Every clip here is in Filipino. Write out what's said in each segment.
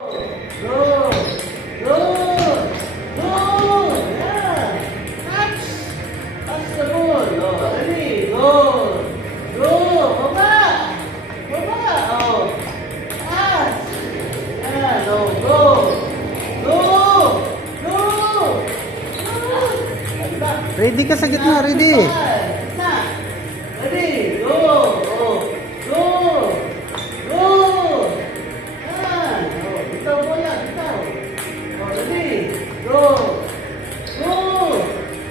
Go! Go! Go! Yan! Touch! Touch the ball. Oh, ready? Go! Go! Baba! Baba! Oh! Pass! Yan! Oh, go! Go! Go! Go! Ready ka sa gitna, ready. Gitna! Ready? Go! Oh! Go! Go! Yan! Oh, bitaw mo yan, bitaw. Oh, ready? Go! Go!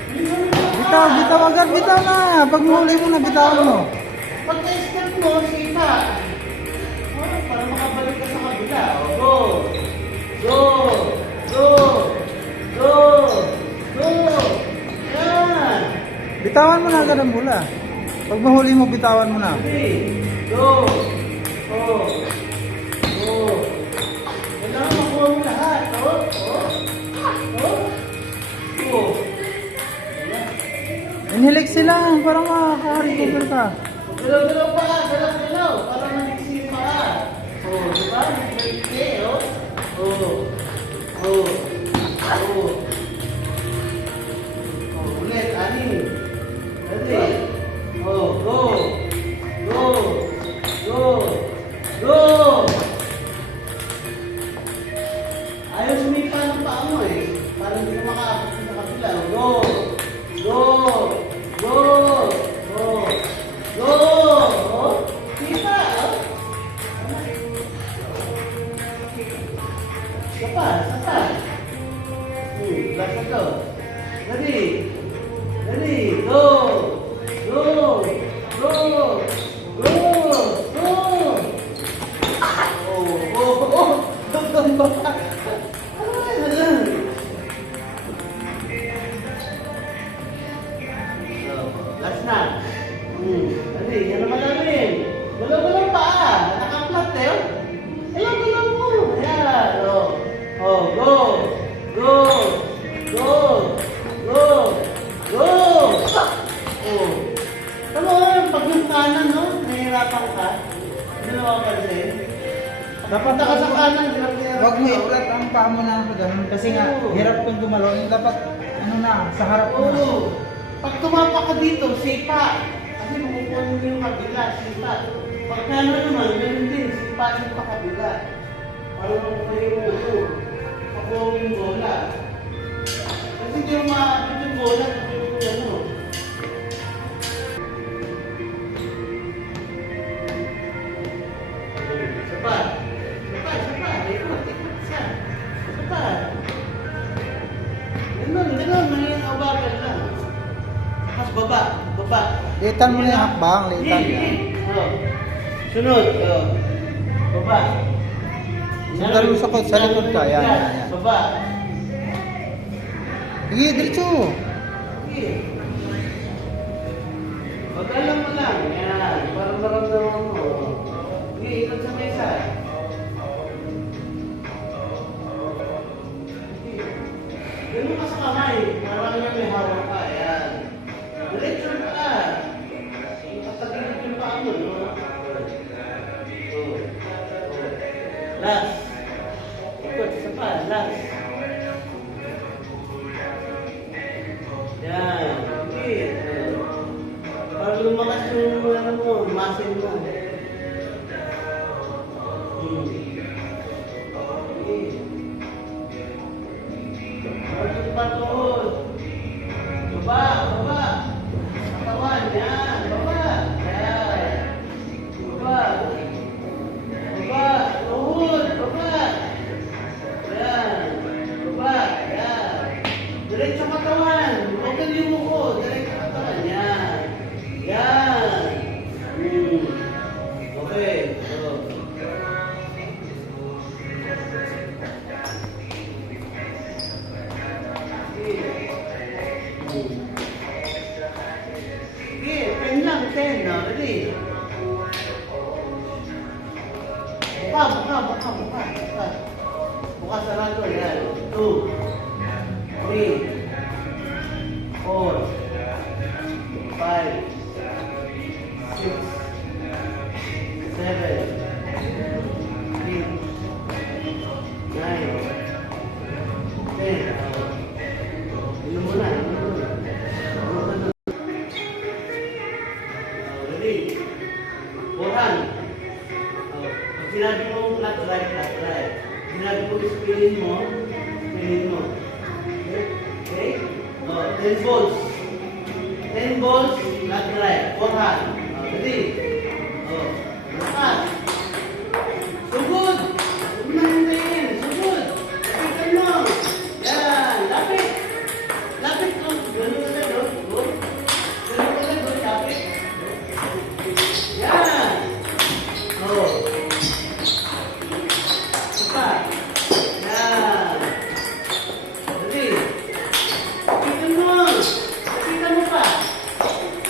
Bitaw, bitaw agad, bitaw na. Pag mahuli mo na, bitaw mo. Pagka-step mo, sipa. Oh, para makabalik ka sa kabila. Oh, go! Go! Go! Go! Go! Yan! Bitawan mo na agad ang bola. Pag mahuli mo, bitawan mo na. Ready? Go! Go! Go! Kailangan makuha mo lahat. Oh! Oh! Oh! Go! Inhilik sila para makarecover ka. Galaw-galaw pa ka! Galaw-galaw! Para maniksi pa ka. Oh, di ba? Nag-break oh. Oh. Oh. Oh. Oh, ulit. Anin. Ready? Oh, go. Go. Go. Go. Ayaw sumipa ng paa mo eh. Parang hindi ka makaabot sa kabila. Go. Go. Go. Go. Go. Oh. Sipa. Oh. Sapa. Sapa. Last na to. Ready? Ready? Go. Go. Go. Go. Go. Oh. Oh. Oh. Hanggang baba. Last na. Ready? Yan naman namin. Galaw-galaw pa. Nakaplat eh. Galaw-galaw mo. Ayan. Oh. Oh. Go. Go. Go. Go. Go. Oh. Tama mo, pag yung kanan, no? Nahihirapan ka. Hindi mo mapapansin. Dapat Punta ka sa kanan, hirap Huwag mo i-flat ang paa mo na ako ganun. Kasi nga, hirap kong gumalaw. Dapat, ano na, sa harap mo na. Oo. Pag tumapa ka dito, sipa. Kasi makukuha mo yung kabila, sipa. Pag kanan naman, ganun din, sipa din pa kabila. Para makukuha yung ulo. Makuha mo yung bola. Kasi hindi mo maabot yung bola kung yung ano. Sapa. Sapa, sapa. Ikot, ikot siya. Sapa. Ganun, ganun. Mahirap abagal lang. Tapos baba, baba. Litan mo na yung hakbang, litan. Oh. Sunod. Oh. Baba. Sundan mo sa likod ka. Yan, yan, yan. Baba. Sige, diretso. Sige. Pag-alam mo lang. Yan. Parang maramdaman mo. Sige, ikot sa mesa. Sige. Ganun ka sa kamay. Parang yung may hawak ka. Yan. Diretso ka. Nakatagilid yung paa mo, no? Oh. Last. Ikot, isa pa. Last. Yan. Okay. Para lumakas yung ano mo, muscle mo. Okay. Para patuhod. Baba, baba. Katawan, yan. Baba. Yan. Baba. Baba. Tuhod. Baba. Yan. Baba. Yan. Diretso katawan. Huwag kang lumuko. Diretso katawan. Yan. Yan. Okay. So. Sige, 10 lang, 10. No? Ready? Buka, buka, buka, buka. Buka. Buka sarado. Yan. 2, 3, 4, 5, 6, 7, 8, 9, 10. spin mo. Spin mo. Okay? Okay? Oh, 10 balls. 10 balls, not right. Forehand. Oh, ready? Oh, lakas. Sugod. Huwag mo hintayin. Sugod. Lapitan mo. Yan. Lapit. Lapit mo. Ganun ka na, oh. Ganun ka na, oh. Lapit. Yan. Oh. Isa. Yan. Ready? Lapitan mo. Lapitan mo pa.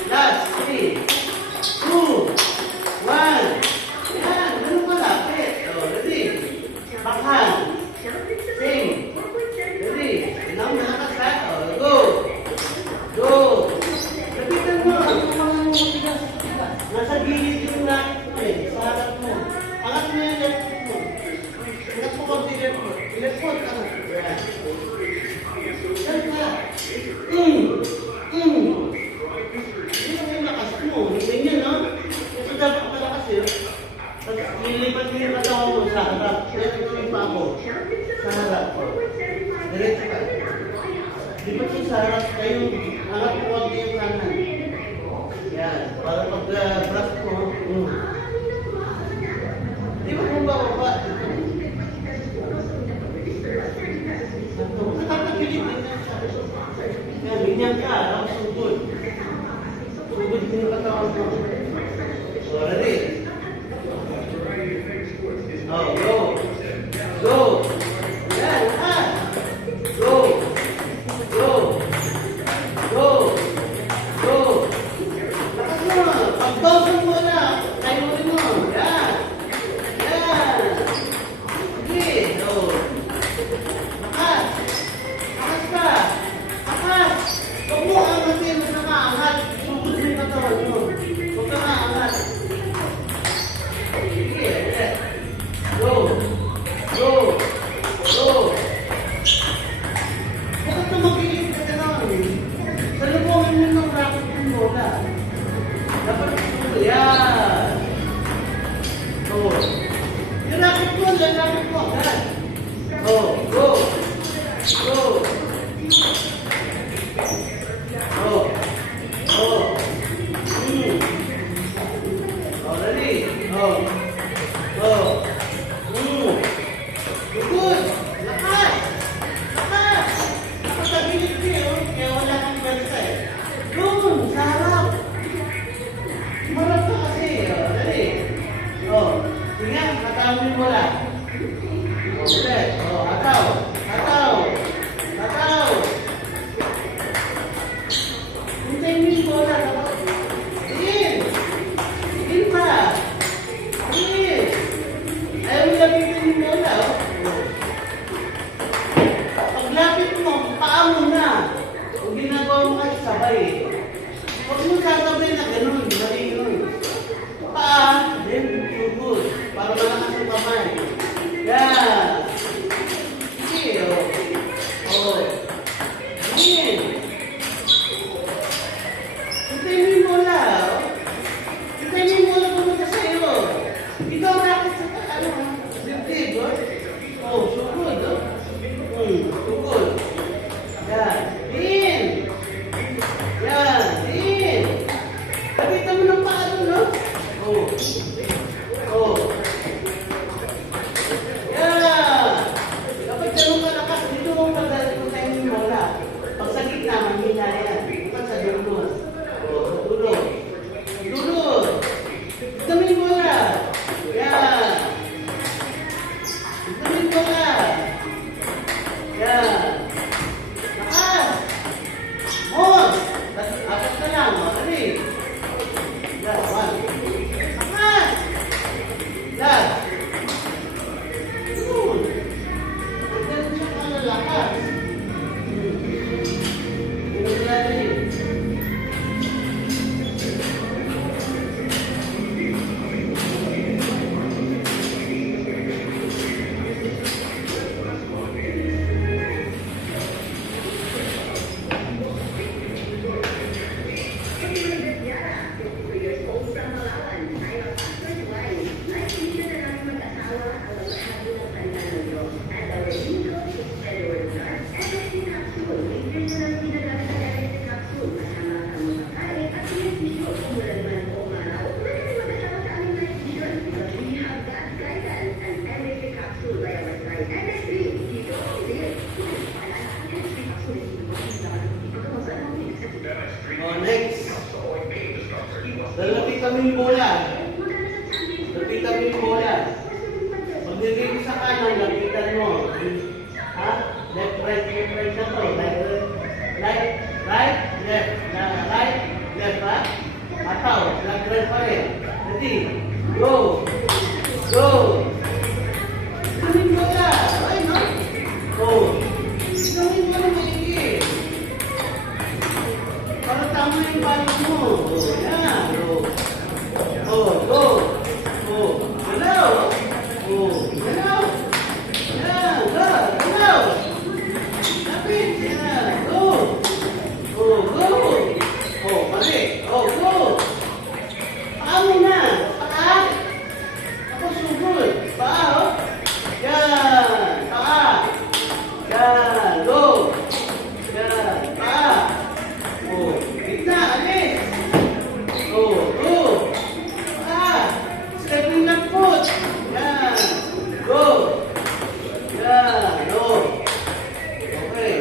Last. 3, 2, 1. Yan. Ganun ka lapit. Oh, ready? Backhand. Sing. Ready? Now, malakas ha? Oh, go. Go. Lapitan mo. Ang mga matigas. Nasa gilid yung racket mo eh. Sa harap mo. Angat mo yung left foot mo. Angat mo konti left foot. Left foot. Angat. Yan. Yan ka. Hindi mo yung lakas mo. Ganyan, no? Ito dapat malakas yun. Pag lilipat mo yung katawan mo sa harap. Yan yung pa ako. Sa harap. Diretso ka. Lipat mo sa harap. Kayo, angat mo konti yung kanan. Yan. Para pag-brush mo. Di ba kung bababa? Nakakagilid din yan siya. Yan, ganyan ka. Tapos sugod. Sugod din yung katawan mo. So, ready? Oh, go. Go. Yan, lahat. Go. Go. Go. Go. Lakas mo. Pag-dosong mo na. Tayo mo. Yan. Yan. Sige. Oh. Lakas. Lakas ka. Lakas. Huwag mo angatin. Huwag ka maangat. Sugod mo yung katawan mo. Huwag ka maangat. Sige. Ulit. Go. Go. Go. Bakit na magilig ka gano'n? Salubungin mo ng racket ng bola. Dapat ito. Yan. Oh. Yung racket mo, yung racket mo. Yan. Oh. Go. Go. Oh. Oh. Oh, ready? Oh. Oh. Good. Lakas. Lakas. Pagkabilit niyo, kaya wala kang bansa eh. Doon, sa harap. Marap ka kasi. Oh, ready? Oh. Tingnan, katawin mo lang. Okay. Oh, ataw. Ataw. Ataw. Hintayin mo yung bola. Tingin. Tingin pa. Tingin. Ayaw mo lapitin yung bola. Paglapit mo, paa mo na. Kung ginagawa mo kasi sabay. Huwag mo sasabay na gano'n. Mali yun. Paa, then sugod. Para malakas ang kamay. Yan. Sige, o. O. Tingin. Hintayin mo yung bola. Hintayin mo yung bola pumunta sa'yo. Ikaw racket sa ano, dibdib, o. O, sugod, o. Sugod. Yan. Tingin. Yan. Tingin. Lapitan mo ng paa doon, no? Oh. Oh. Yan. Kapag ganun ka lakas, dito mong pagdating yung bola. Pag sa gitna, manghina yan. Bukan sa dulo. Oh, sa dulo. Sa dulo. Dami yung bola. Yan. Dami yung bola. Yan. Lakas. More. Apat na lang. Dali. Last one. Lakas. Last. Yun. Ganun siya kalalakas. Ganun natin. yung bola. Lapitan mo yung bola. Pag nilagay mo sa kanan, lapitan mo. Ha? Left, right na to. Right, left. Right, left, ha? Ataw, right pa rin. Ready? Go! Go! Gawin mo na! Ay, no? Go! Gawin mo na maligid. Para tama yung balot mo. Yan. Go! Go! Galaw! Galaw! Yan! Galaw! Lapit! Yan! Go! Go! Mali! Go! Paano na? Paa! Ako sugod! Paa! Yan! Paa! Yan! Go! Yan! Paa! Gitna! Alis! Go! Paa! Stepping lang foot! Yan! Go! Yan! Go! Okay!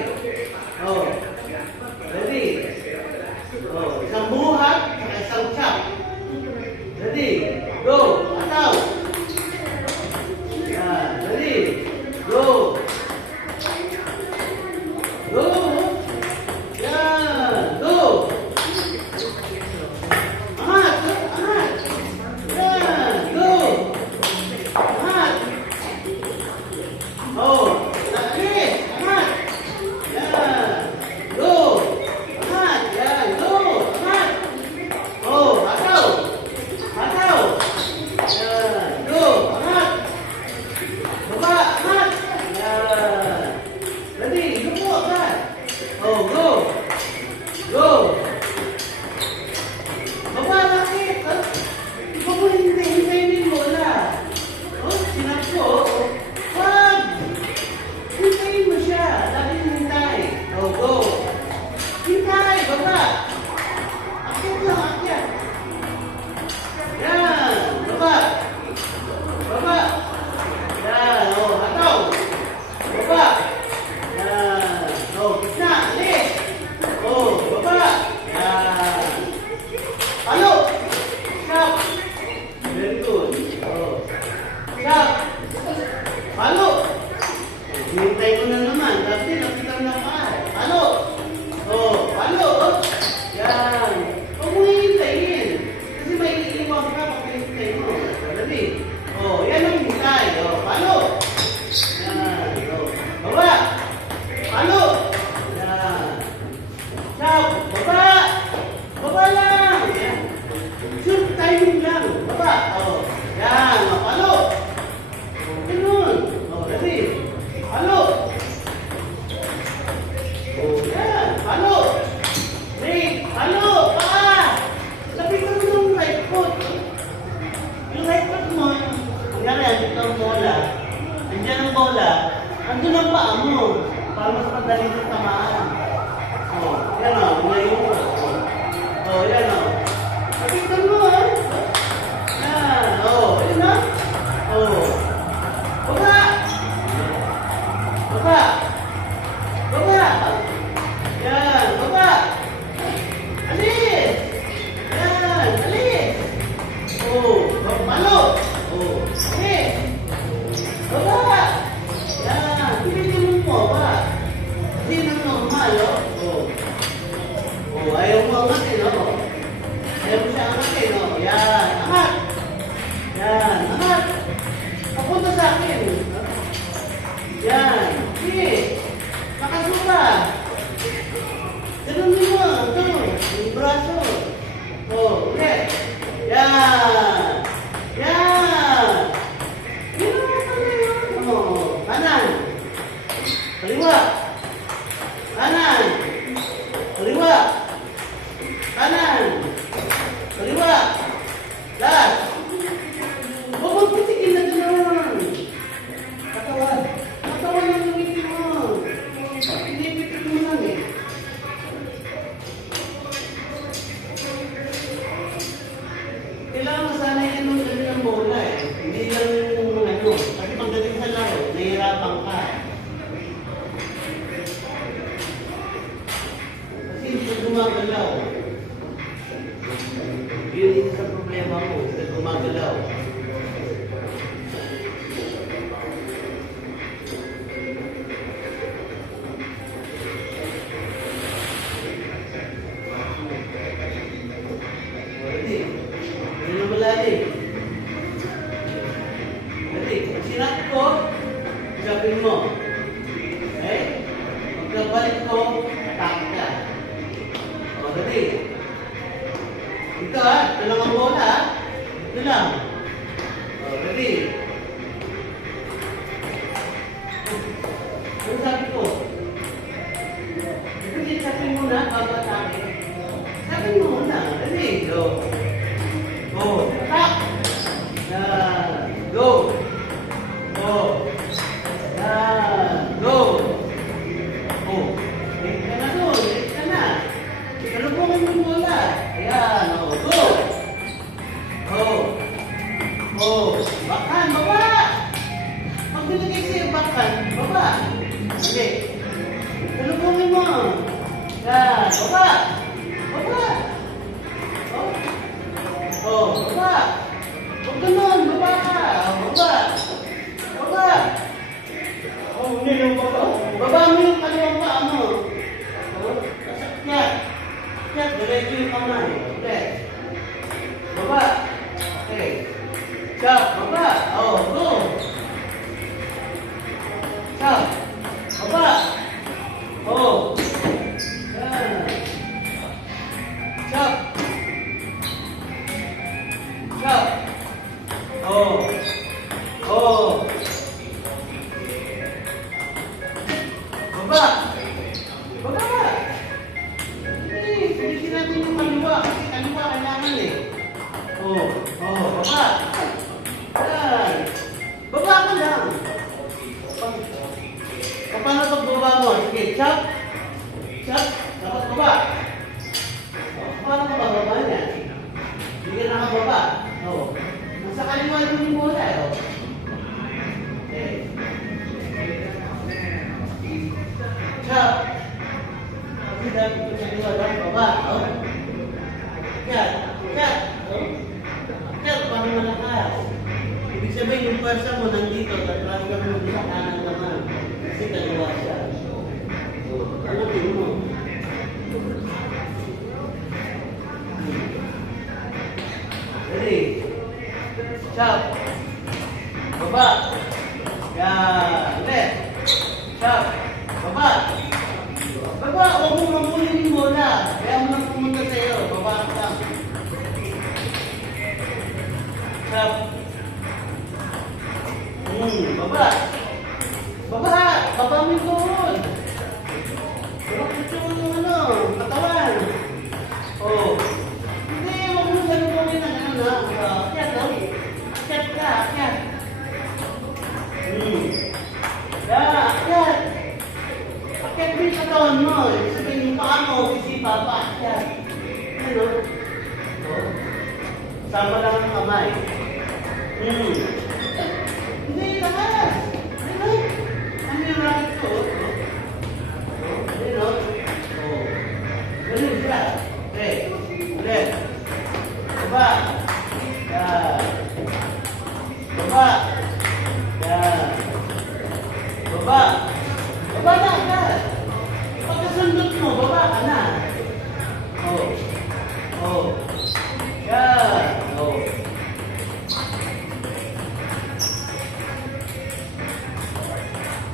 Ready? Isang buhat, isang chop. Ready? Go! Ataw! Yan! Ready? Go! Go! Yan! Go! Angat! Angat! Yan! Go! Angat! Alis! Angat! Yan! Go! Angat! Yan! Go! Angat! Ataw! Ataw! Yan! Go! Angat! Baba! Angat! Yan! Ready? Lupo! Agad! Go! Go! Baba! Bakit? Ikaw mo hintayin mo wala. Sinap ko. Wag! Hintayin mo siya. Laging hintay. Go! Hintay! Baba! Akyat lang, akyat. Yan! Baba! Baba! Yan! Ataw! Baba! Yan! Gitna! Alis! Baba! Yan! Palo! Stop! Very good. Stop! Palo! Hintay mo na naman. Dati napitan na pa. Palo! Palo! Yan! Huwag mo hihintayin. Kasi may iiwan ka pag hintay mo. Dali. Yan ang hintay. Palo! Yan. Baba! Palo! Yan. Stop! Baba! Baba lang! Yan. Shoot timing lang. Baba! Yan. Palo! Ganun. Dali. Palo! Yan. Palo! Break! Palo! Paa! Lapitan mo yung right foot. Yung right foot mo, kunyari, ito ang bola. Andiyan ang bola. Andun ang paa mo. Para mas madali sa tamaan. Yan o. Ngayon mo. Yan o. Lapitan mo ha. Yan. Yan o. Baba! Baba! Baba! Yan! Baba! Alis! Yan! Alis! Palo! Alis! Baba! Yan! Pilitin mo ba? Hindi na normal, ayaw mo angatin, ayaw mo siya angatin, yan! Angat! Yan! Angat! Papunta sa akin! Yan! Sige! Nakasuka! Ganun mo! Ito! Yung braso! Ulit! Yan! Yan! Yan naman pala yun! Kanan! Kaliwa! Kanan! Kaliwa! Kanan! Kaliwa! Last! Huwag mo pitigil na gano'n! Katawan! Katawan ang gamitin mo! Pinipitig mo lang eh! Kailangan sana yan ng kanilang bola eh. Hindi lang yung ano. Kasi pagdating sa laro, nahihirapan ka. Ito lang. Oh, ready? Ano sabi ko? Ito, sabi mo na, bago sa akin. Sabi mo muna. Ready? Go. Go. Tap. Yan. Go. Go. Yan. Go. Oh. Late ka na doon. Late ka na. Kalubungan mo muna. Ayan. Oh. Go. Oh. Oh. Bakan. Baba. Pag binigay sa'yo bakan, baba. Sige. Kalubungin mo. Yan. Baba. Baba. Oh. Oh. Baba. Huwag ganun. Baba ka. Baba. Baba. Oh, hindi yung baba. Baba mo yung kaliwang paa mo. Oh. Tapos akyat. Akyat. Diretso yung kamay. Okay. Baba. Okay. Chop. Baba. Oh, go. Chop. Baba. Oh. Yan. Chop. Chop. Oh. Oh. Baba. Baba. Pilitin natin yung kaliwa. Kasi kaliwa kailangan eh. Oh. Oh. Baba. Yan. Baba ka lang. Paano pagbaba mo? Sige. Chop. Chop. Dapat baba. Paano ka bababa niya? Hindi ka nakababa. Oh. Nasa kaliwa yung muna eh. Oh. Okay. Chop. Kasi dapat ito sa kaliwa lang. Baba. Oh. Kat. Kat. Oh. Kat. Paano malakas? Ibig sabihin yung pwersa mo nandito. Tatras ka mo sa kanan naman. Kasi kaliwa siya. Oh. Ano tingin mo? Ready? Chop. Baba. Yan. Left. Chop. Baba. Baba. Huwag mo mamulin yung bola. Kaya mo nang pumunta sa'yo. Baba ka lang. Chop. Baba. Baba. Baba mo yung goal. Bakit yung katawan? Oh. Hindi, huwag mo ganun gawin na gano'n na. Akyat, no? Akyat ka, akyat. Akyat. Akyat mo yung katawan mo. Sabihin yung paa mo, kasi papa, akyat. Ano? Oh. Sama lang ang kamay. Hindi, takas. Ano? Ano yung racket ko? Ano? Oh. Ganun siya. Okay. Ulit. Baba. Yan. Baba. Yan. Baba. Baba na agad. Pagkasundot mo, baba ka na. Oh. Oh. Yan. Oh.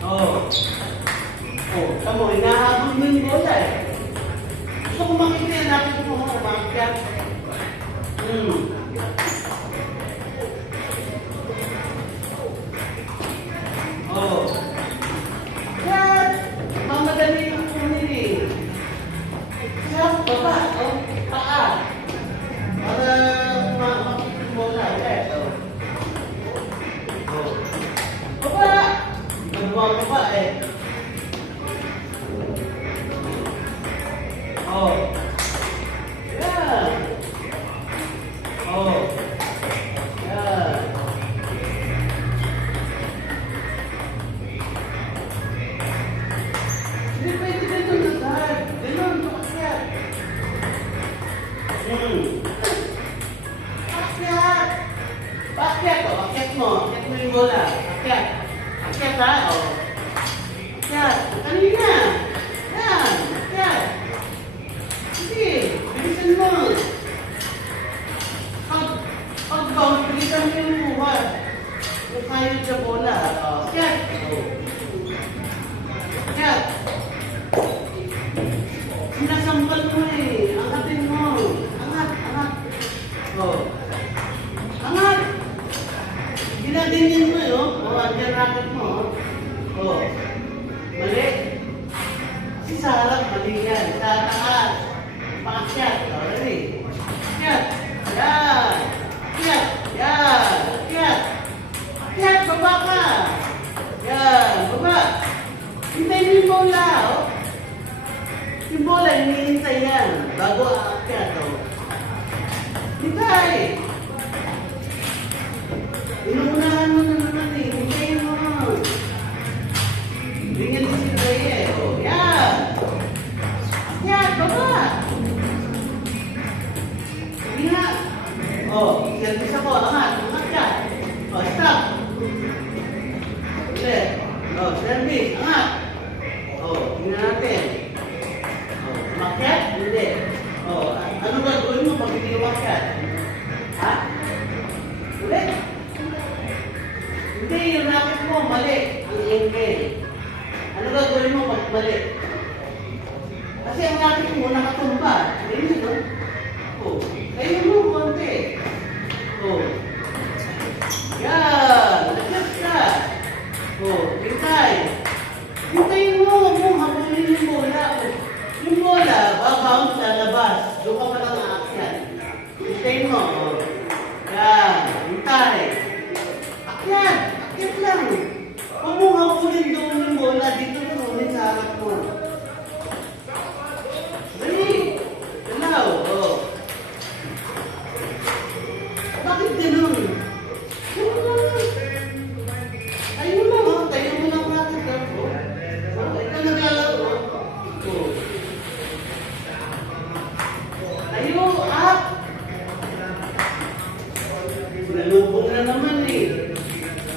Oh. Oh. Tamo, hinahabol mo yung bola eh. Gusto ko makita yan. Nakita mo mo. Umakyat. Oh. Yan. Mamadali yung kunin eh. Yan. Baba. Oh. Paa. Para makakita yung bola. Yes. Oh. Oh. Baba. Baba eh. Oh. Yeah. Oh. Yeah. Hindi pwede ganun na saan. Ganun, paakyat. Paakyat. Paakyat, oh. Akyat mo. Akyat mo yung bola. Akyat. Akyat ha, oh. Akyat. Kanina. Yan. Akyat. Sige, bilisan mo. Pag-bounce, bilisan mo yung buha. Kung kayo sa bola. Akyat. Akyat. Sinasambal mo eh. Angatin mo. Angat, angat. Oh. Angat. Oh. Mali. Kasi sa harap, mali yan. Sa taas. Paakyat. Oh, ready? Akyat. Yan. Akyat. Yan. Akyat. Akyat. Baba ka. Yan. Baba. Hintayin mo yung bola. Oh. Yung bola, hinihintay yan. Bago aakyat. Oh. Hintay. Inuunahan mo na naman eh. Hintayin mo. Tingnan mo si Reye. Oh, yan. Yan, baba. Sige nga. Oh, service ako. Angat. Angat ka. Oh, stop. Ulit. Oh, service. Angat. Oh, tingnan natin. Oh, umakyat? Hindi. Oh, ano gagawin mo pag hindi umakyat? Ha? Ulit. Hindi, yung racket mo, mali. Ang engel. Ano gagawin mo pag mali? Kasi ang racket mo nakatumba. Hindi no? Oh, kayo mo konti. Oh. Yan. Adjust ka. Oh, hintay. Hintayin mo, huwag mong habulin yung bola. Yung bola, babounce sa labas. Doon ka pa lang aakyat. Hintayin mo. Oh. Yan. Hintay. Akyat. Akyat lang. Huwag mong habulin doon yung bola. Dito tumunin sa harap mo. Dali. Galaw. Oh. Bakit ganun? Tayo mo lang, oh. Tayo mo lang natin. Oh. Oh, ikaw naglalaro. Oh. Tayo, up. Nalubog na naman eh.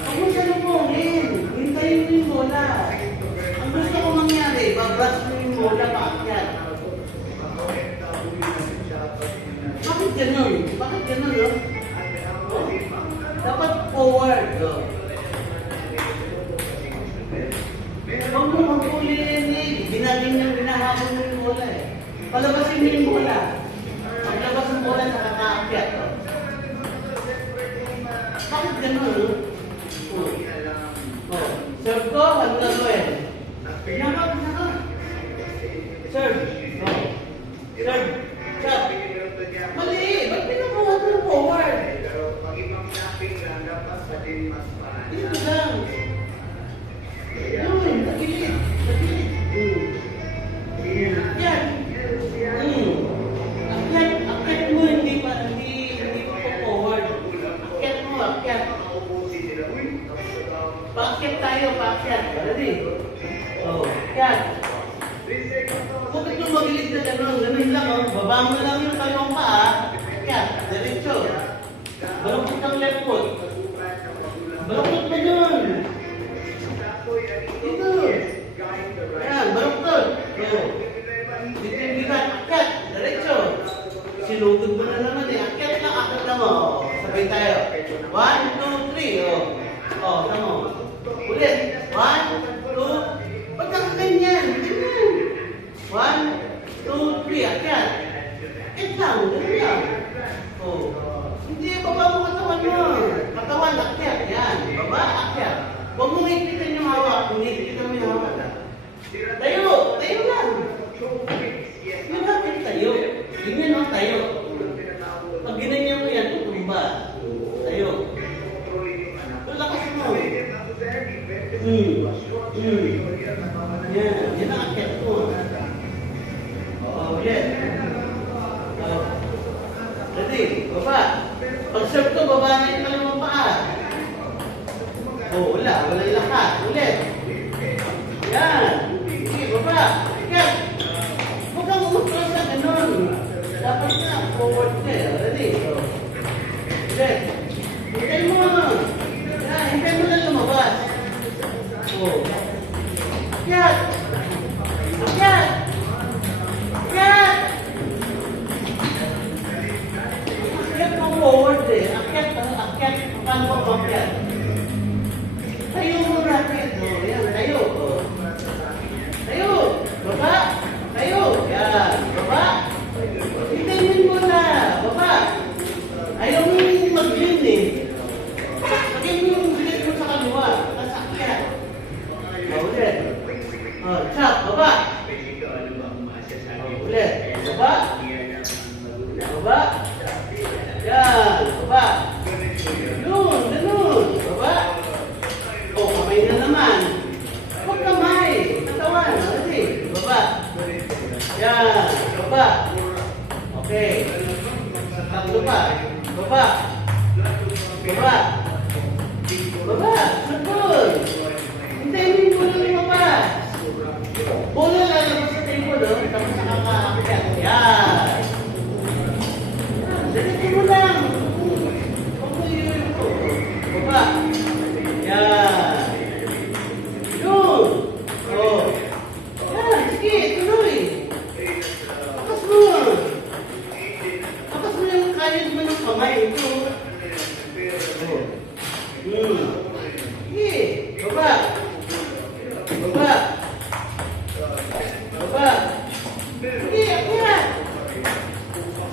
Huwag mo siya lubogin. Hintayin mo yung bola. Ang gusto ko mangyari, babras mo yung bola paakyat. Bakit ganun? Bakit ganun, oh? Oh? Dapat forward, oh. Huwag mo magpulin eh. Binahabol mo yung bola eh. Palabasin mo yung bola. Paglabas ng bola, nakakaakyat, oh. Bakit ganun? Oh. Oh. Serve ko, ano gagawin? Pinaka. Serve. Oh. Serve. Shot. Mali. Ba't pinabuhat mo forward? Dito lang. Yun. Nagilid. Nagilid. Akyat. Akyat mo. Hindi mo forward. Akyat mo. Akyat. Paakyat tayo. Paakyat. Ready? Oh. Akyat. Bakit yung magilid na gano'n? Ganun lang, oh. Baba mo lang yung talong paa. Akyat. Diretso. Balukot ang left foot. Balukot mo dun. Dito. Ayan, baluktot. Oh. Dito yung bigat. Akyat. Diretso. Sinugod mo na naman eh. Akyat lang. Akyat lang mo. Sabay tayo. 1, 2, 3. Oh. Oh, tamo. Ulit. 1, 2. Ba't ang ganyan? Ganyan. 1, 2, 3. Akyat. Akyat lang. Ganyan lang. Oh. Hindi, baba mo katawan mo. Katawan, akyat. Yan. Baba, akyat. Huwag mong ipitan yung hawak. Kung ipitan mo yung hawak. Tayo. Tayo lang. Yung akyat tayo. Ganyan lang tayo. Pag ginanyan mo yan, tutumba. Tayo. Lakas mo. Yan. Yan ang akyat mo. Oo, ulit. Ready? Baba. Pag-serve ko, baba na yung kalimang paa. Oh, wala. Walang lakas. Ulit. Yan. Sige, baba. Akyat. Huwag kang umatras na ganun. Dapat na, forward ka. Ready? Ulit. Hintay mo. Yan, hintay mo lang lumabas. Oh. Akyat. Akyat. Akyat. Akyat mo forward eh. Akyat. Paano mo pakyat? Tayo mo racket. Oh, yan. Tayo. Oh. Tayo. Baba. Tayo. Yan. Baba. Hintayin mo na. Baba. Ayaw mo yung mag-lean eh. Lagyan mo yung bilit mo sa kaliwa. Tapos akyat. Oh, Oh, chop, baba. Oh, ulit. Baba. Baba. Yan, baba. Ganun, ganun. Baba. Oh, kamay na naman. Huwag kamay. Katawan. Kasi, baba. Yan, baba. Okay. Tatlo pa. Baba. Baba. Baba. Sugod. Hintayin mo yung bulo lumabas. Bulo lalabas sa table, oh. Tapos nakakaakyat. Yan. Dalitin mo lang. Huwag mo yun. Baba. Yan. Yun. Oh. Yan. Sige, tuloy. Takas mo. Takas mo yung kayod mo ng kamay. Ito. Oh. Sige. Baba. Baba. Baba. Sige, akyat.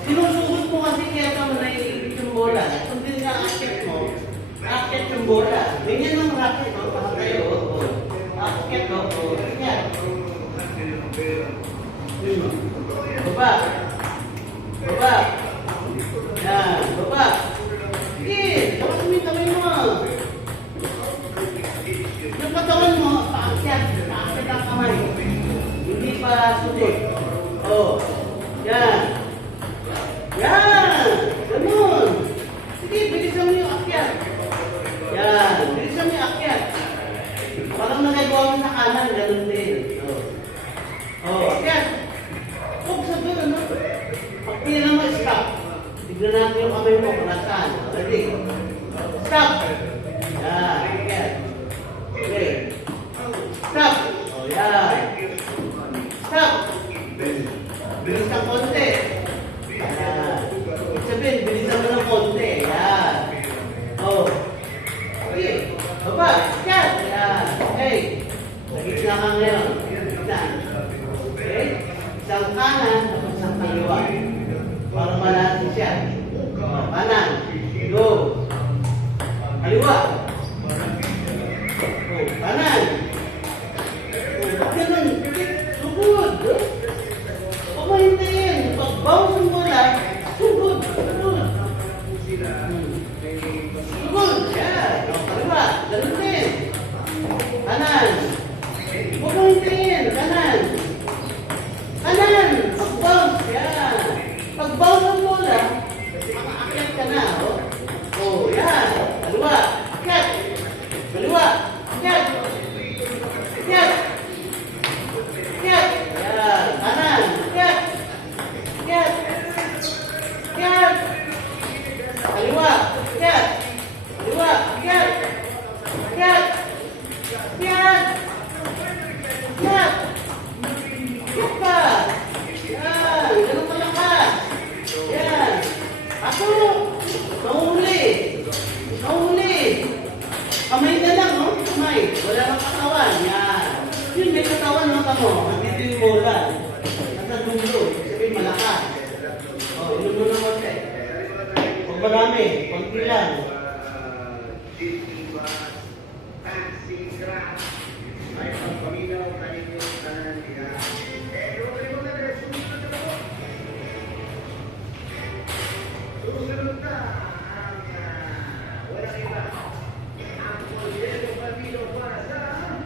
Sinusugod mo kasi kaya ka mo naiibig yung bola. Kung din nga akyat mo, akyat yung bola. Ganyan ang racket, no? Baka kayo, oh. Akyat, no? Oh. Akyat. Baba. Baba. Yan. Baba. Sige. Lakas mo yung kamay mo. Yung katawan mo, paakyat. Paakyat ang kamay. Hindi pa sugod. Oh. Yan. Yan! Ganun! Sige, bilisan mo yung akyat. Yan, bilisan mo yung akyat. Parang nagagawa mo sa kanan, ganun din. Oh, akyat. Huwag sa doon, ano? Pag pila mo, stop. Tignan natin yung kamay mo kung nasaan. Ready? Stop! Yan, akyat. Okay. Stop! Oh, yan. Stop! Bilisan konti. Yan. Sabihin, bilisan mo ng konti. Yan. Oh. Okay. Baba. Yan. Yan. Okay. Nagitna ka ngayon. Gitna. Okay. Isang kanan, tapos isang kaliwa. Para malasin siya. Kanan. Go. Kaliwa. Oh. Kanan. Oh. Ganun. Sugod. Huwag mo hintayin. Pag-bounce mo lang, sugod. Sugod. Sugod. Yan. O, kaliwa. Ganun din. Kanan. Huwag mo hintayin. Kanan. Kanan. Pag-bounce. Yan. Pag-bounce mo lang, makaakyat ka na. O, yan. Kaliwa. Akyat. Kaliwa. Akyat. Akyat. Akyat. Yan. Kanan. Akyat. Akyat. Akyat. Kaliwa. Akyat. Kaliwa. Akyat. Akyat. Akyat. Akyat. Akyat ka. Yan. Ganun malakas. Yan. Ako. Nahuli. Nahuli. Kamay na lang, no? Kamay. Wala kang katawan. Yan. Yun, may katawan, no? Tamo. Nandito yung bola. Nasa dulo. Sabihin, malakas. Oh, inom mo na konti. Huwag marami. Konti lang.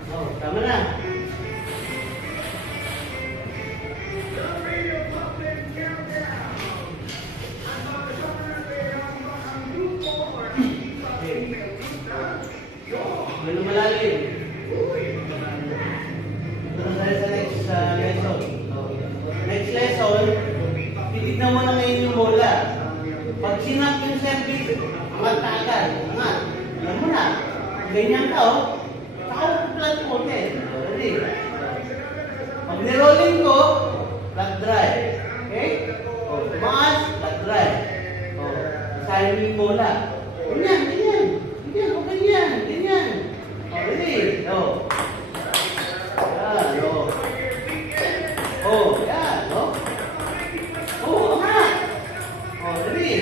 Oh, tama na. Ganun malalim. Ito na tayo sa next lesson. Next lesson, titignan mo na ngayon yung bola. Pag sinap yung service, angat ka agad. Angat. Alam mo na. Ganyan ka, oh. Naka-flat putin. Ready? Pag nirolling ko, flat drive. Okay? O, tumaas, flat drive. O, isahin mo yung bola. Ganyan, ganyan. Ganyan, o ganyan, ganyan. O, ready? O. Yan, o. O, yan, o. O, angat. O, ready?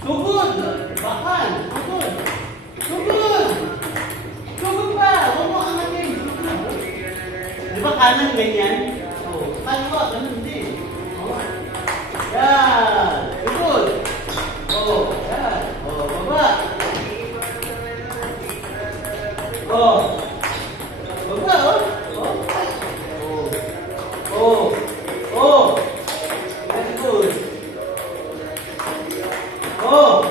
Sugod. Bakan. Sugod. Sugod. Sugod pa. Huwag mo angatin. Sugod. kanan, ganyan. Oh, kaliwa, ganun din. Oh. Yan. Very good. Oh, yan. Oh, baba. Oh. Baba, oh. Oh. Oh. Oh. Very good. Oh.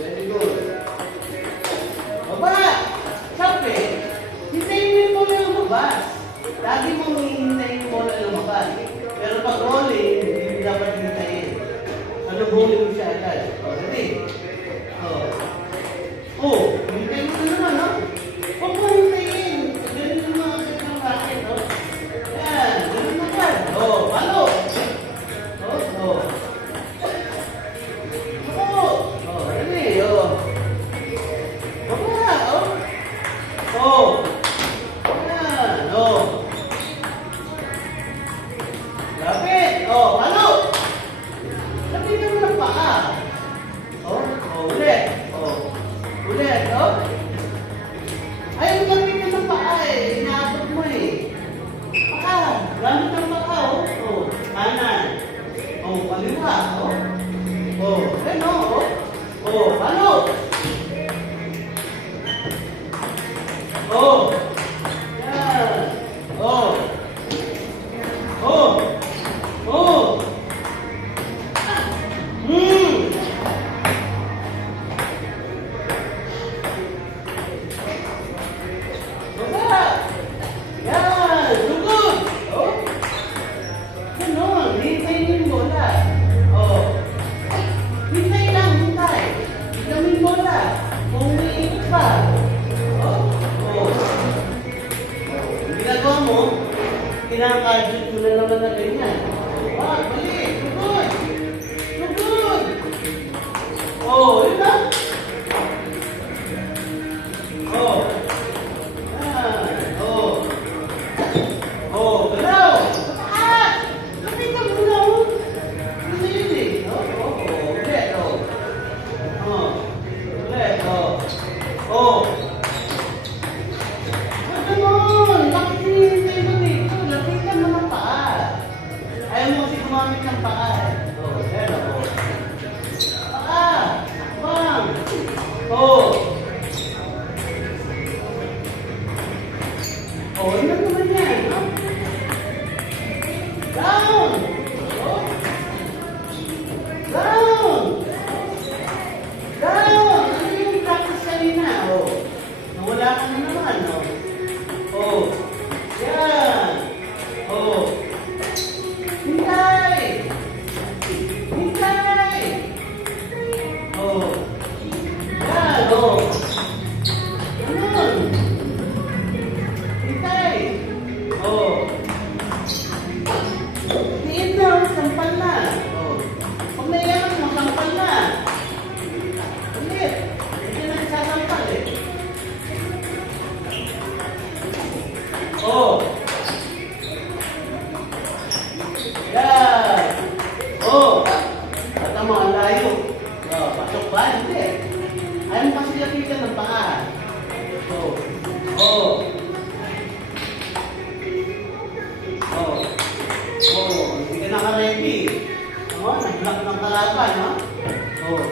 Very good. Baba. Sabi, hintayin mo na lumabas. Lagi mong hihintayin mo na lumabas. Pero pag rolling, hindi dapat hintayin. Ano bowling mo siya agad? O, ready? O. Hintayin mo na naman, no? Huwag mo hintayin. Ganun yung mga agad ng racket, no? Yan, ganun na agad. O, palo. O. O, ready? O. Baba, o. O. Yan, o. Lapit. O, palo. Lapitan mo ng paa. O, ulit. O, ulit, o. Ayaw lapitan ng paa eh. Inaabot mo eh. Paa. Gamit ang paa, o. O, kanan. O, kaliwa, o. O, ano, o. O, palo. O. Yan. O. O. O. Baba. Yan. Sugod. O. Ganon. Hintay mo yung bola. O. Hintay lang. Hintay. Hintay mo yung bola. Kung umiikot pa. O. O. Ang ginagawa mo, kinakadjut mo na naman na ganyan. Ah, balik. Sugod. Sugod. O, yun na. O. Yan. O. O, galaw. Ah! Lapitan mo na, o. Hindi yun eh. O, ulit, o. O. Ulit, o. O. Ganon! Bakit hinihintay mo dito? Lapitan mo ng paa. Ayaw mo kasi gumamit ng paa eh. O, yan o. Paa! Bang! O. O, yun lang naman yan. No? Down! O. Down! Down! Ano yung practice kanina? O. Nawala ka na naman, o. Oh, yan. Oh. Hintay. Hintay. Oh. Yan, oh. Ganun. Hintay. Oh. Tiin na, sampal na. Oh. Kung naiyan mo, sampal na. Ulit. Hindi na sasampal eh. Oh. Yan. Oh. At ang mga layo. Oh, pasok ba? Hindi. Ayaw kasi lapitan ng paa. Oh. Oh. Oh. Oh. Hindi ka naka-ready. Oh, nag-block ng kalaban, ha? Oh.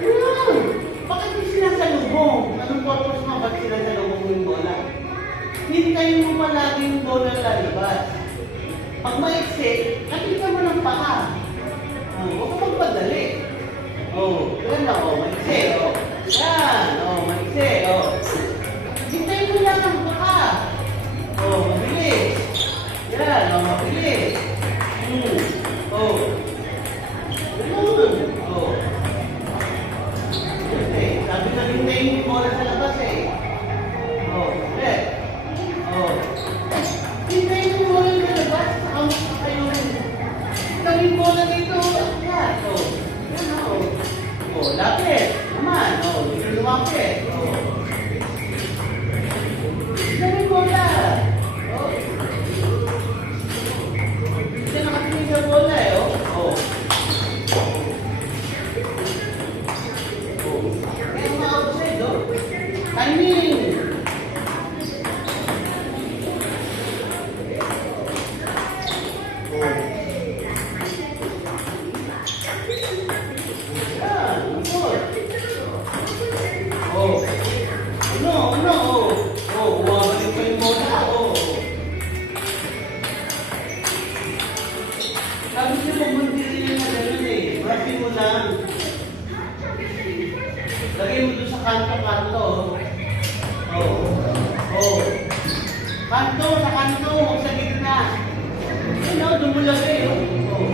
Ano yan? Bakit di sinasalubong? Anong purpose mo? Bakit sinasalubong yung bola? Hintayin mo palagi yung bola lalabas. Pag maiksi, lapitan mo ng paa. Oh, huwag ka magpadali. Oh, yan o, maiksi, oh. Yan, oh, maiksi, oh. Hintayin mo lang ang paa. Oh, mabilis. Yan, oh, mabilis. Oh. Ganun. Oh. Okay, sabi na hintayin yung bola sa labas eh. Oh, okay. Oh. Hintayin mo bola na labas. Kayo kami bola dito. Yan. Oh. Yan o. Oh, lapit. Naman. Oh, dito lumapit. Oh. Kanto, sa kanto, huwag sa gitna. Ano, doon mo lagay, oh. Oh.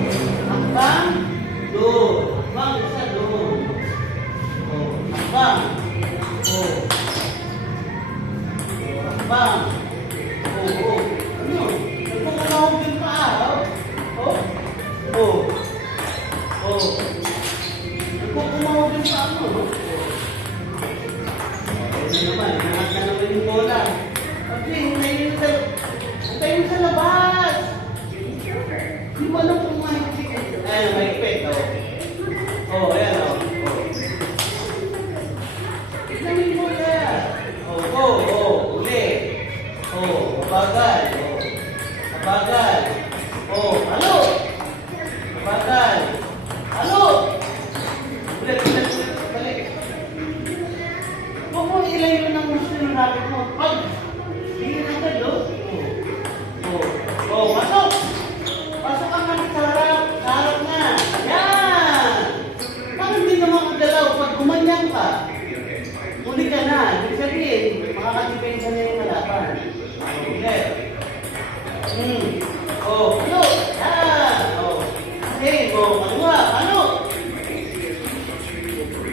Hakbang, doon. Hakbang, isa doon. Oh. Hakbang. Oh. Hakbang. Oh, oh. Ano? Nagpupunahog din pa, oh. Oh. Oh. Oh. Nagpupunahog din pa, ano, oh. Ano naman, nangat na naman yung bola. Okay, hintayin sa labas. Hindi mo alam kung mahigpit. Ayan, mahigpit, oh. Oh, ayan, oh. Tignan mo yung bola. Oh, go, oh, uli. Oh, kabagal, oh. Kabagal. Oh, halo. Kabagal. Halo. Ulit, ulit, ulit. Balik. Huwag mo ilayo ng gusto yung racket mo. Pag! Hindi na agad, oh. Oh. Oh, pasok! Pasok ang kami sa harap. Sa harap na. Yan! Parang hindi naman kagalaw. Pag gumanyan ka, uli ka na. Ibig sabihin, makakadepensa na yung kalaban. Okay. Oh, ano? Yan! Oh. Okay, mo. Kaliwa. Ano?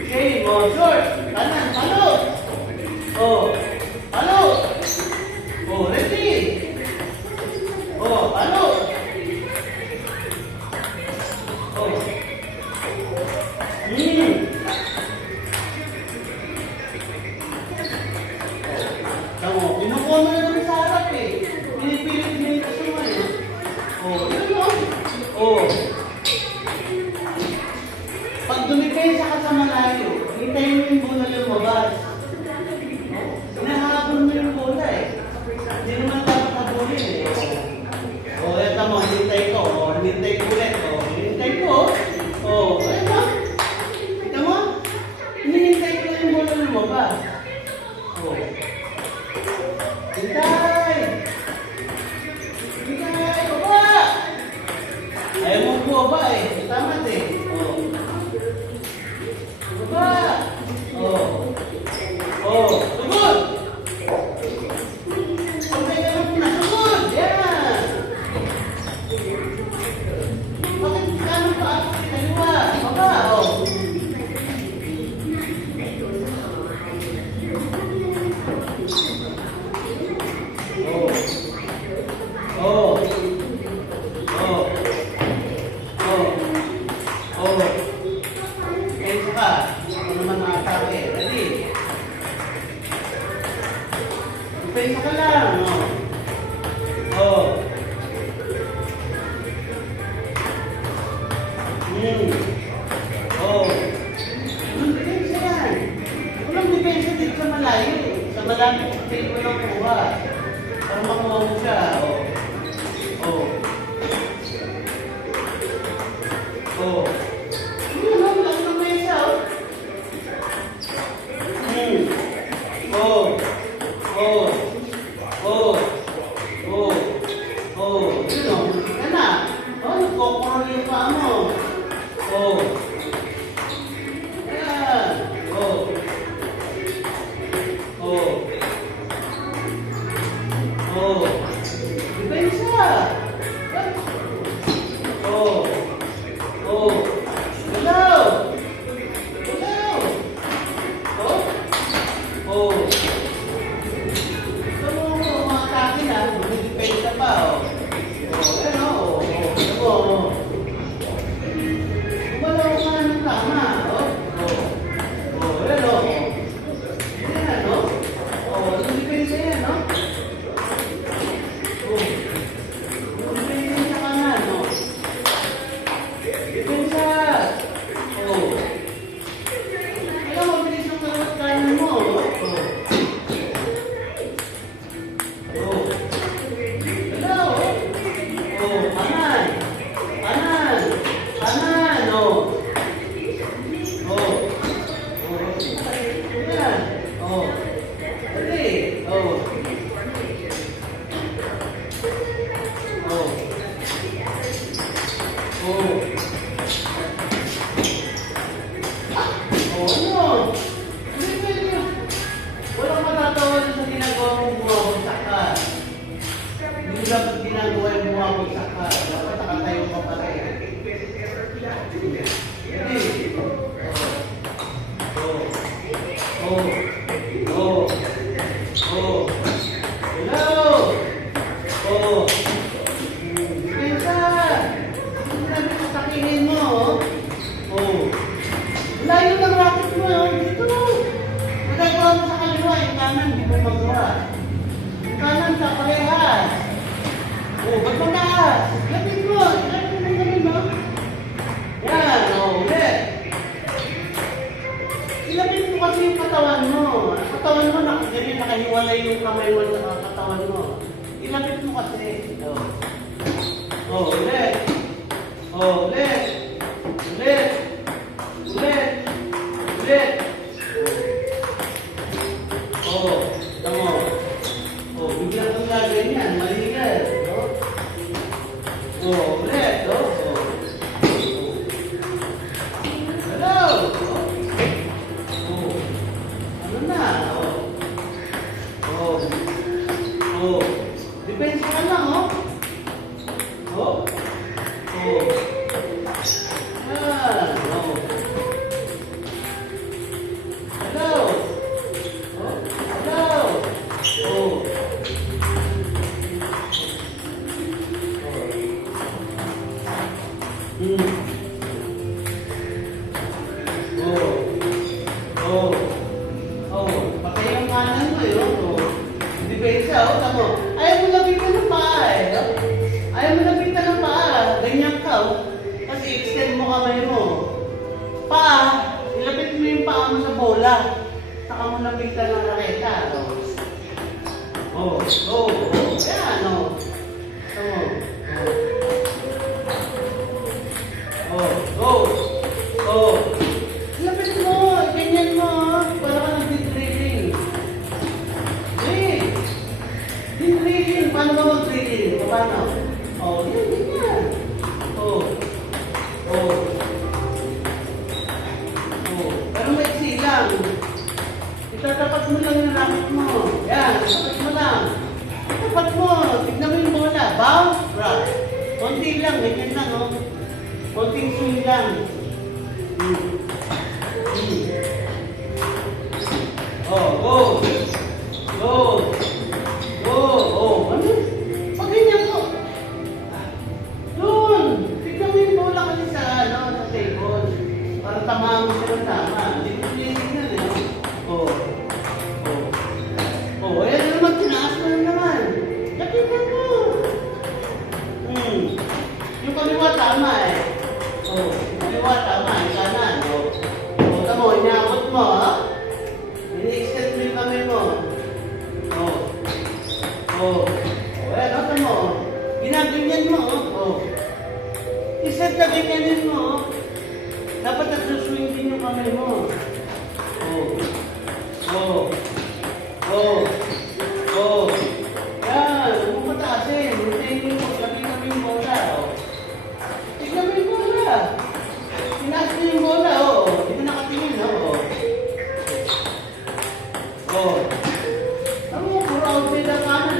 Okay, mo. Short. Kanan. Ano? Oh, ano? Oh, ready? Oh, ano? Oh. Tama, kinukuha mo na naman sa harap eh. Pinipilit mo yung kasuman eh. Oh, yun mo. Oh. Pag dumipensa ka sa malayo, hintayin mo yung bola lumabas. Hinahabol mo yung bola eh. Hindi naman dapat habulin eh. O, eto mo, hinintay ko. O, hinintay ko ulit. O, hinintay ko. O, eto. Ito mo. Hinintay ko yung bola lumabas. O. Hintay! Hintay! Baba! Ayaw mo bumaba eh. Tamat eh. O. Baba! O. O. Tugod! Okay ka lang na. Tugod! Yan! Bakit kano pa ako kaliwa? Baba! O. Oh. Oh. Oh. Oh. Kaya ka. Ako naman makatake. Ready? Pensa ka lang. Oh. Oh. Oh. Walang depensa yan. Walang depensa dito sa malayo. Sa malapit sa tayo ko lang kuha. Para makuha mo siya. Oh. Oh. Oh. Ano lang ng mesa, oh. Oh. Oh. Oh. Oh. Oh. Yun, oh. Yan na. Oh, nagkokoro yung paa mo. Oh. Yan. Oh. Oh. Oh. Depensa. Oh. Oh. Hello. Hello. Oh. Oh. Ito mo mga kaki na. Depensa pa, oh. Oh, ano, oh. Oh. Oh. Kumalaw ka na ng tama, oh. Oh. Oh, ano. Yan, oh. Oh, depensa yan, oh. Oh. dapat ginagawa yung bumabagsak ka. Dapat nakatayo ka pa rin. Ready? Hello! Pensa! Sinabi ko sa kinin mo, layo ng racket mo, dito. Magagawa mo sa kaliwa, yung kanan, di mo magawa. Yung kanan sa parehas. Ba't mataas? Lapit mo, lapit mo naman, no? Yan, ulit. Ilapit mo kasi yung katawan mo. Ang katawan mo, ganyan nakahiwalay yung kamay mo sa katawan mo. Ilapit mo kasi. Ulit. Ulit. Ulit. Ulit. Ulit. Tamo. Bigyan kong gaganyan. Maligal. Ulit. Hello. Ano na? Depensa ka lang, patay yung kanan mo yun. Depensa, tamo. Ayaw mo lapitan ng paa Ayaw mo lapitan ng paa. Ganyan ka, Kasi extend mo kamay mo. Paa, ilapit mo yung paa mo sa bola. Saka mo lapitan ng raketa. Yan, Lapit mo, ganyan mo, para ka nag-drilling. Drilling, paano ba mag-drilling? Paano? Ganyan. Pero maiksi lang. Itatapat mo lang yung racket mo. Yan, tapat mo lang. Tapat mo, tignan mo yung bola. Bounce, right. Konti lang, ganyan lang, Konting swing lang. Ano? Pag ganyan mo. Yun. Tignan mo yung bola kasi sa table. Para tamaan mo siya ng tama. Hindi mo tingnan ayan naman, tinaas mo naman. Lapitan mo. Yung kaliwa tama kaliwa tama, yung kanan. Tama, inaabot mo, ini-extend mo yung kamay mo. Ayan, tama. Ginaganyan mo, I-set na ganyanin mo, Dapat nagsuswing din yung kamay mo. Yan, huwag mo mataasin. Hintayin mo, gabi-gabi yung bola. Tignan mo yung bola. Tinaas mo yung bola, Hindi mo nakatingin, Tama mo, puro outfield ang kanan,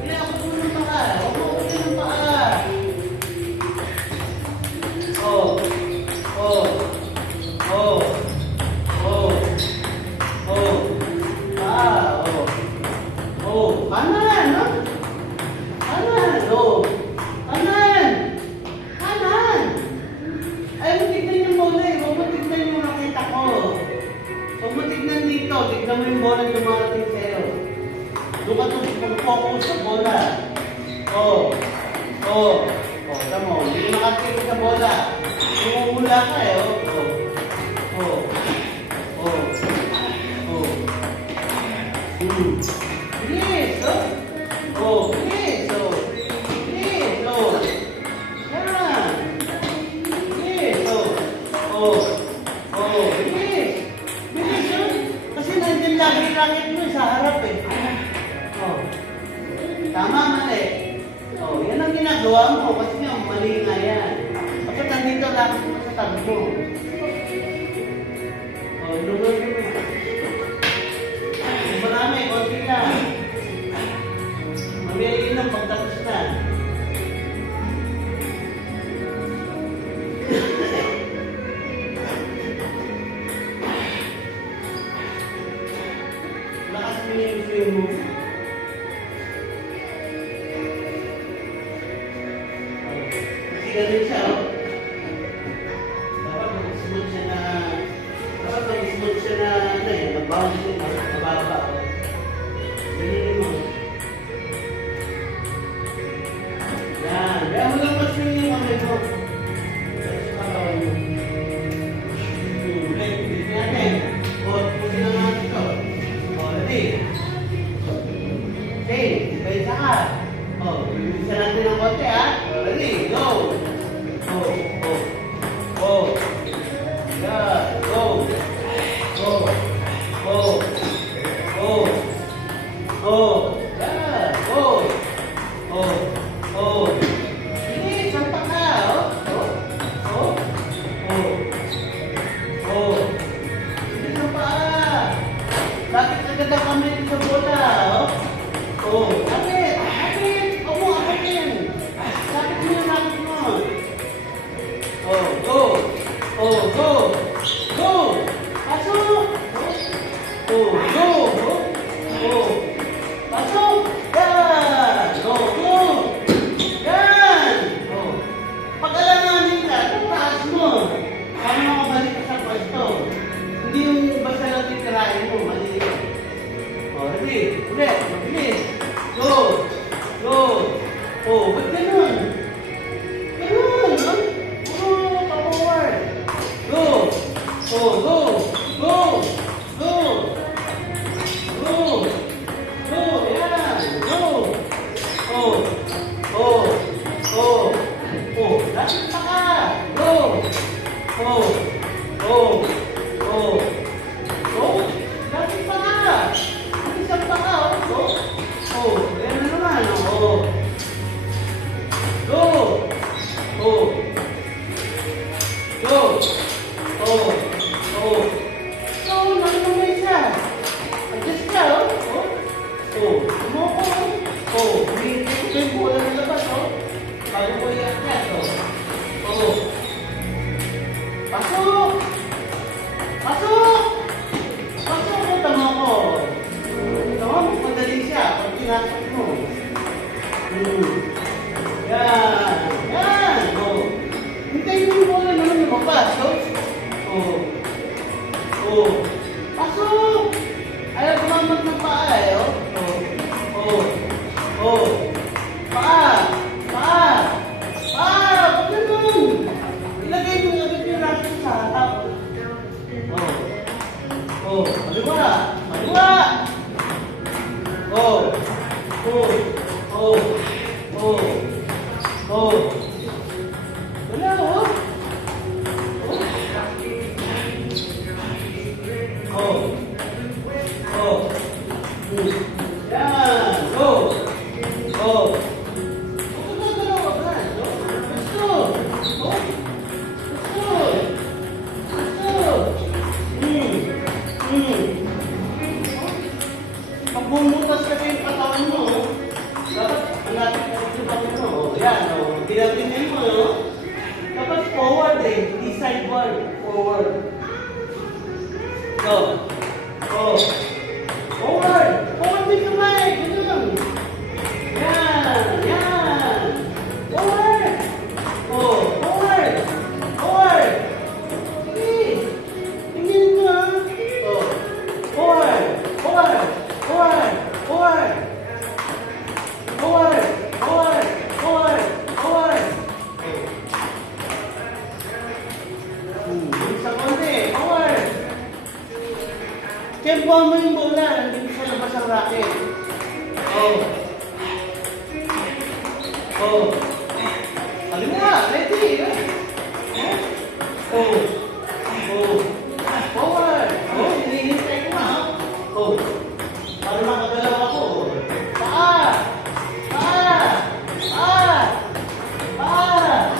Hindi ako po ng paa. Huwag mo ako ng paa. Kanan, Kanan! Ayaw mo tignan yung bola Huwag mo tignan yung nakita ko. Huwag mo tignan dito. Tignan mo yung bola na dumarating sa'yo. Doon ka mag-focus sa bola. Tama mo. Hindi ka nakatingin sa bola. Umumula ka Bilis, bilis, bilis, Yan. Bilis, bilis. Bilis yun. Kasi nandiyan lagi yung racket mo sa harap Tama, mali. Yan ang ginagawa mo kasi nga mali nga yan. Bakit nandito racket mo sa tabi mo? Lugar mo. Marami, konti lang. Oh, yeah. Oh. Oh. Oh. Sige, sampa ka. Oh. Oh. Oh. Oh. Oh. Sige, sampa ka. Bakit agad ang kamay sa bola? Oh. Oh. Bakit? Bakit? Ako din. Bakit mo yung nakit mo? Oh. Go. Oh. Go. Go. Pasok. Oh. Go. Oh. Pasok! Yan! Go! Go! Yan! Oh. Pag-alanganin ka, taas mo. Paano makabalik ka sa pwesto? Hindi yung basta lang titirahin mo, mali. Oh, ready? Ulit, mabilis. Go! Go! Oh, ba't ganun? Ganun, no? Puro pa-forward. Go! Oh, go! Go! Go! Go! Go, yan. Go. Oh. Oh. Oh. Oh. Lapit pa ka. Go. Oh. Oh. Oh. Oh. Lapit pa ka. Isang pa ka. Oh. Oh. Ayan na naman. Oh. Go. Oh. Go. Oh. Oh. So, nakamay siya. Adjust ka, oh. Oh. Oh, sumoko. Oh, hindi ko yung bola na labas, oh. Bago ko i-akyat, oh. Oh. Pasok! Pasok! Pasok mo, tama ko. Tama mo, madali siya. Pag tinakot mo. Yan. Yan. Oh. Hintayin mo yung bola naman lumabas, oh. Oh. Oh. Pasok! Ayaw gumamit ng paa, eh, oh. Oh. Oh. Paa! Paa! Paa! Ba't ganun? Ilagay mo agad yung racket sa harap. Oh. Oh. Maliwa! Maliwa! Oh. Oh. Oh. Oh. Oh. Wala, oh. Oh. Oh. Oh. Yan. Go. Oh. Pag bumutas kasi yung katawan mo, dapat malapit na yung katawan mo. Yan, o. Ginaginin mo, no? Dapat forward, eh. Di sideward. Forward. Go. Go. Forward! Forward din kamay! Ganun! Yan! Yan! Forward! Oh! Forward! Forward! Sige! Tingnan mo, ha? Oh! Forward! Forward! Forward! Forward! Forward! Forward! Forward! Forward! Isa konti! Forward! Tempo mo yung bola, hindi sa labas ang racket. Oh. Oh. Alam mo nga, ready. Oh. Oh. Forward. Oh, hinihintay ko na. Oh. Para makagalaw ako. Paa. Paa. Paa. Paa.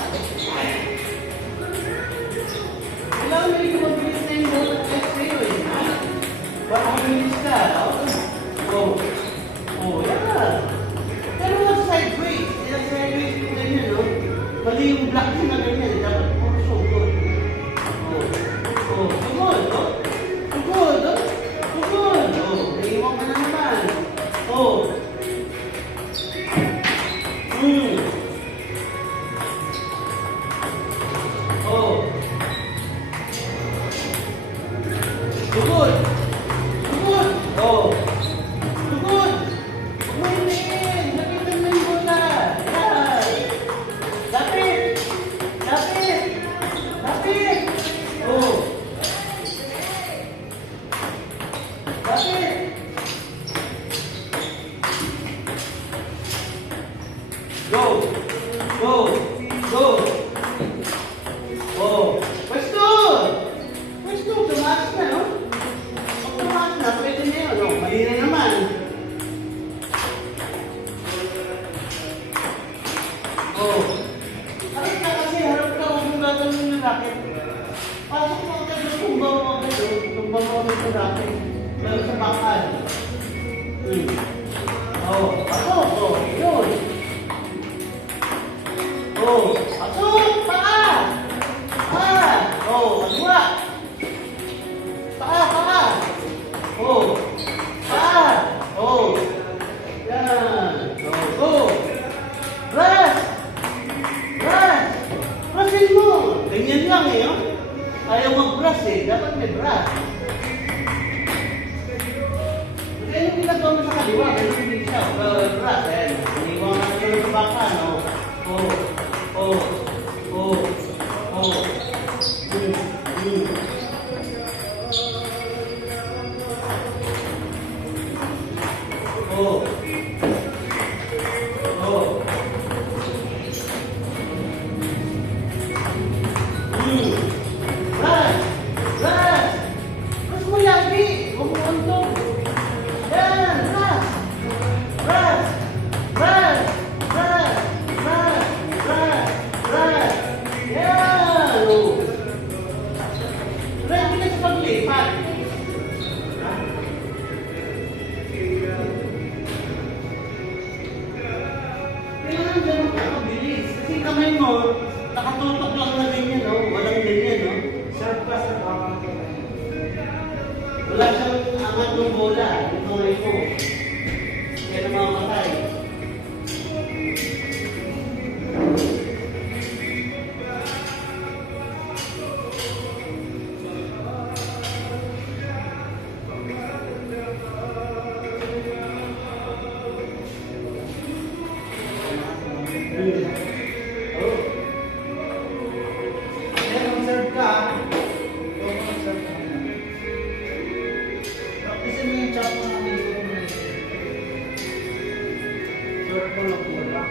Kailangan na rin mabilis na yung bola at sa'yo, eh. Baka mabilis ka, no? Oh. Oh, yeah. Pero wag sideways. Sideways yung ganyan, no? Mali yung block na ganyan. Dapat puro sugod. di ba? Ganun din siya. Brass, ayan. Iniwan ka na sa baka, no? Oh, oh, oh, oh. Hmm, hmm. Oh. Oh. Hmm. Ras! Ras! Ras mo lagi! Huwag mo untog! Yan! Ras! Ras! Ras! Ras! Ras! Ras! Ras! Yan! Oh. Ras, hindi ka sa paglipat. Kailangan ganun ka kabilis. Kasi kamay mo, nakatutok lang na ganyan, no? Walang ganyan, no? Serve ka sa baka. Wala siyang angat ng bola. Yung kamay mo. Kaya namamatay. Oh. Kaya mag-serve ka. Kung mag-serve ka na. Practicein mo yung chop mo na may gusto mo na ito. Serve mo lang bola.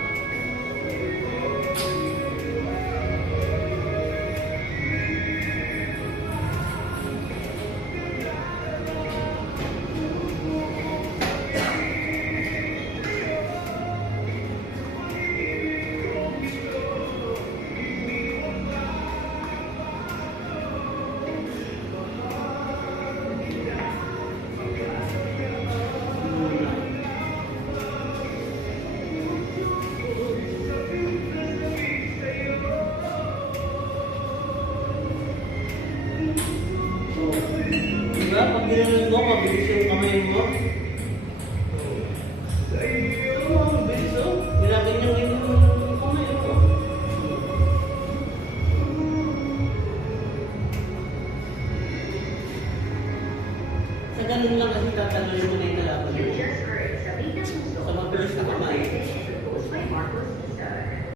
Diba? Pag ginanong mo, mabilis yung kamay mo.